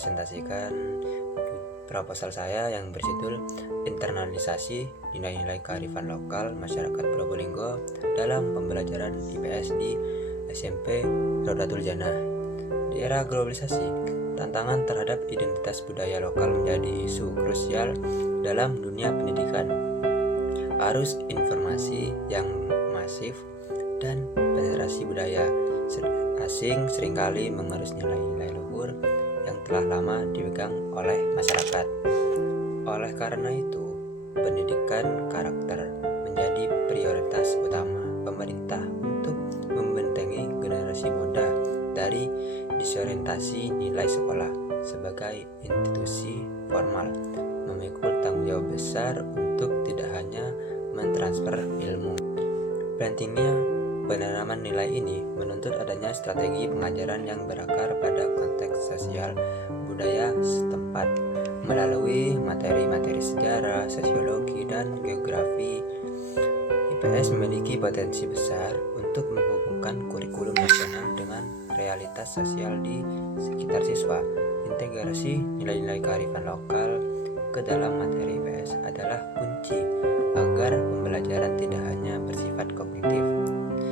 mempresentasikan proposal saya yang berjudul Internalisasi Nilai-nilai Kearifan Lokal Masyarakat Probolinggo dalam Pembelajaran IPS di SMP Rodatul Jannah. Di era globalisasi, tantangan terhadap identitas budaya lokal menjadi isu krusial dalam dunia pendidikan. Arus informasi yang masif dan penetrasi budaya asing seringkali mengerus nilai-nilai luhur yang telah lama dipegang oleh masyarakat. Oleh karena itu, pendidikan karakter menjadi prioritas utama pemerintah untuk membentengi generasi muda dari disorientasi nilai sekolah sebagai institusi formal, memikul tanggung jawab besar untuk tidak hanya mentransfer ilmu. Pentingnya penanaman nilai ini menuntut adanya strategi pengajaran yang berakar pada konteks sosial budaya setempat melalui materi-materi sejarah, sosiologi, dan geografi. IPS memiliki potensi besar untuk menghubungkan kurikulum nasional dengan realitas sosial di sekitar siswa. Integrasi nilai-nilai kearifan lokal ke dalam materi IPS adalah kunci agar pembelajaran tidak hanya bersifat kognitif,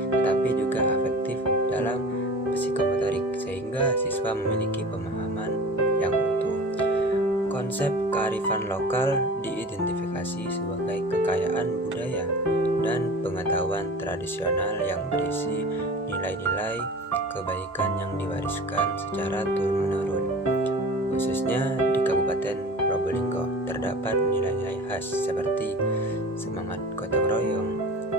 tetapi juga afektif dalam psikomotorik, sehingga siswa memiliki pemahaman yang utuh. Konsep kearifan lokal diidentifikasi sebagai kekayaan budaya dan pengetahuan tradisional yang berisi nilai-nilai kebaikan yang diwariskan secara turun-menurun. Khususnya di Kabupaten Probolinggo terdapat nilai-nilai khas seperti semangat gotong royong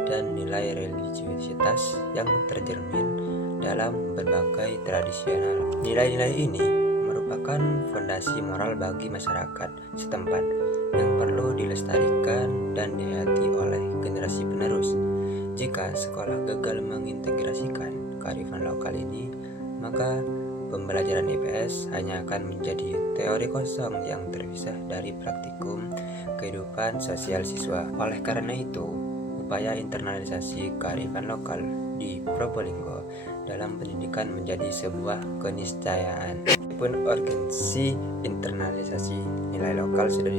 dan nilai religiusitas yang tercermin dalam berbagai tradisional. Nilai-nilai ini merupakan fondasi moral bagi masyarakat setempat yang perlu dilestarikan dan dihayati oleh generasi penerus. Jika sekolah gagal mengintegrasikan kearifan lokal ini, maka pembelajaran IPS hanya akan menjadi teori kosong yang terpisah dari praktikum kehidupan sosial siswa. Oleh karena itu, upaya internalisasi kearifan lokal di Probolinggo dalam pendidikan menjadi sebuah keniscayaan. Meskipun urgensi internalisasi nilai lokal sudah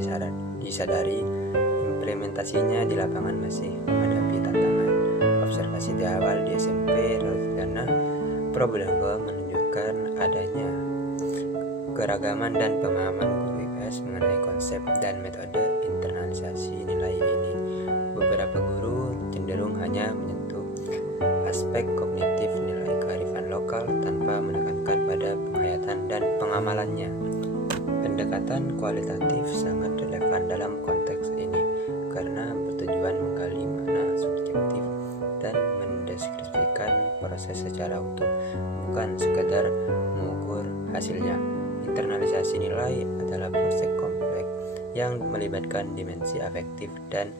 disadari, implementasinya di lapangan masih menghadapi tantangan. Observasi di awal di SMP Rodatul Jannah Probolinggo menunjukkan adanya keragaman dan pemahaman guru IPS mengenai konsep dan metode internalisasi nilai ini. Beberapa guru cenderung hanya menyentuh aspek kognitif nilai kearifan lokal tanpa menekankan pada penghayatan dan pengamalannya. Pendekatan kualitatif sangat relevan dalam konteks ini karena bertujuan menggali makna subjektif dan mendeskripsikan proses secara utuh, bukan sekadar mengukur hasilnya. Internalisasi nilai adalah proses kompleks yang melibatkan dimensi afektif dan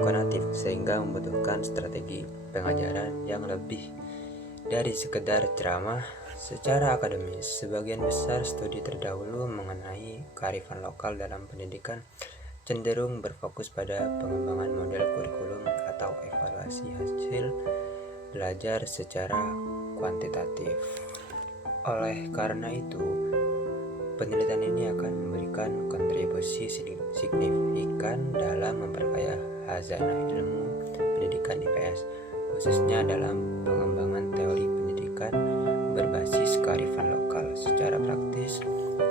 konatif, sehingga membutuhkan strategi pengajaran yang lebih dari sekedar ceramah secara akademis. Sebagian besar studi terdahulu mengenai kearifan lokal dalam pendidikan cenderung berfokus pada pengembangan model kurikulum atau evaluasi hasil belajar secara kuantitatif. Oleh karena itu, penelitian ini akan memberikan kontribusi signifikan dalam memperkaya khazanah ilmu pendidikan IPS, khususnya dalam pengembangan teori pendidikan berbasis kearifan lokal. Secara praktis,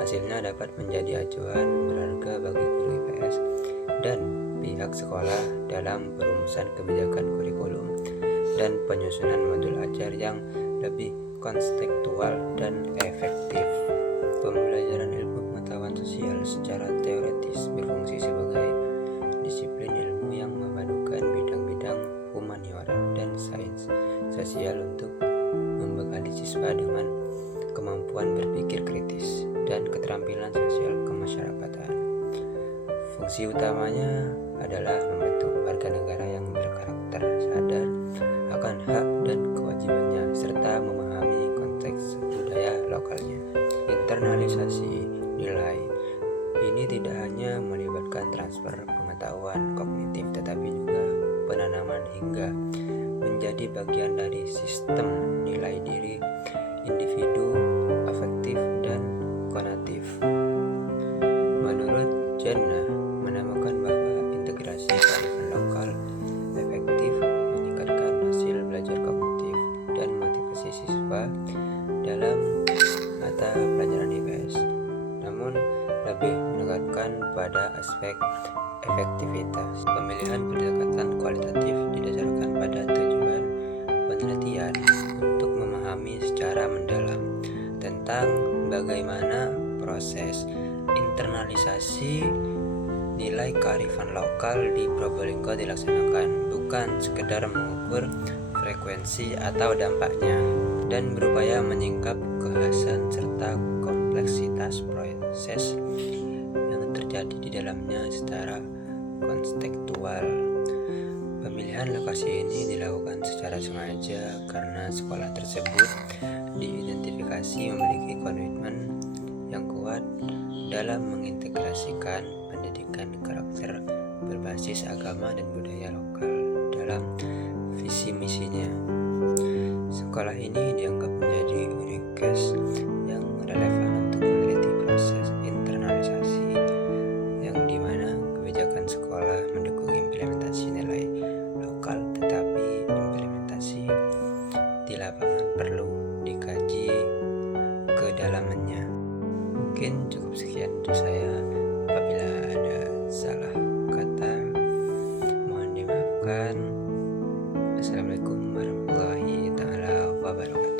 hasilnya dapat menjadi acuan berharga bagi guru IPS dan pihak sekolah dalam perumusan kebijakan kurikulum dan penyusunan modul ajar yang lebih konstekstual dan efektif. Pembelajaran ilmu pengetahuan sosial secara teoretis berfungsi sebagai disiplin ilmu yang memadukan bidang-bidang humaniora dan sains sosial untuk membekali siswa dengan kemampuan berpikir kritis dan keterampilan sosial kemasyarakatan. Fungsi utamanya adalah membentuk warga negara yang berkarakter sadar akan hak dan kewajibannya serta memahami konteks budaya lokalnya. Internalisasi nilai ini tidak hanya melibatkan transfer pengetahuan kognitif, tetapi juga penanaman hingga menjadi bagian dari sistem nilai diri individu, afektif, dan konatif. Menurut Jenna, menemukan bahwa integrasi kearifan lokal efektif meningkatkan hasil belajar kognitif dan motivasi siswa dalam mata pelajaran IPS, namun lebih menekankan pada aspek efektivitas. Pemilihan pendekatan kualitatif didasarkan pada tujuan penelitian untuk memahami secara mendalam tentang bagaimana proses internalisasi nilai kearifan lokal di Probolinggo dilaksanakan, bukan sekedar mengukur frekuensi atau dampaknya, dan berupaya menyingkap kekhasan serta kompleksitas proses yang terjadi di dalamnya secara kontekstual. Pemilihan lokasi ini dilakukan secara sengaja karena sekolah tersebut diidentifikasi memiliki komitmen yang kuat dalam mengintegrasikan pendidikan karakter berbasis agama dan budaya lokal dalam visi misinya. Sekolah ini dianggap menjadi unikes yang relevan untuk meneliti proses internalisasi, yang dimana kebijakan sekolah mendukung implementasi nilai lokal, tetapi implementasi di lapangan perlu dikaji kedalamannya. Mungkin cukup sekian dari saya. Apabila ada salah kata, mohon dimaafkan. Assalamualaikum warahmatullahi wabarakatuh.